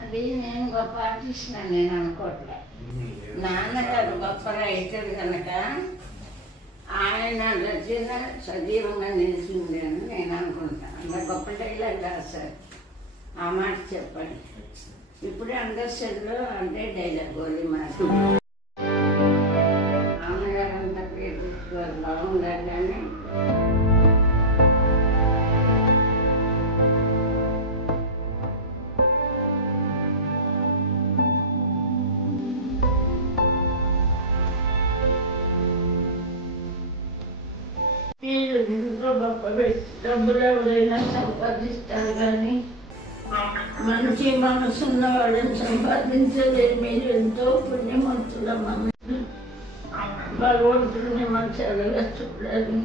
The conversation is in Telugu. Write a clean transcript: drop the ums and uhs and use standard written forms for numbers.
అది నేను గొప్ప ఆర్టిస్ట్ నేను అనుకోవట్లే. నాన్నగారు గొప్ప రైటర్ కనుక ఆయన రచన సజీవంగా నిలిచింది అని నేను అనుకుంటాను. అంత గొప్ప డైలాగ్ రాశారు. ఆ మాట చెప్పండి. ఇప్పుడే అండర్స్టాండ్లో అంటే డైలాగ్ గోలీ మాట. నాన్నగారు అంత పేరు బాగుండాలి కానీ ఇంట్లో గొప్ప వ్యక్తి డబ్బులు ఎవరైనా సంపాదిస్తారు కానీ మంచి మనసున్న వాళ్ళని సంపాదించలేదు. మీరు ఎంతో పుణ్యవంతులమ్మా. భగవంతుడిని మంచి అడగ చూడాలి.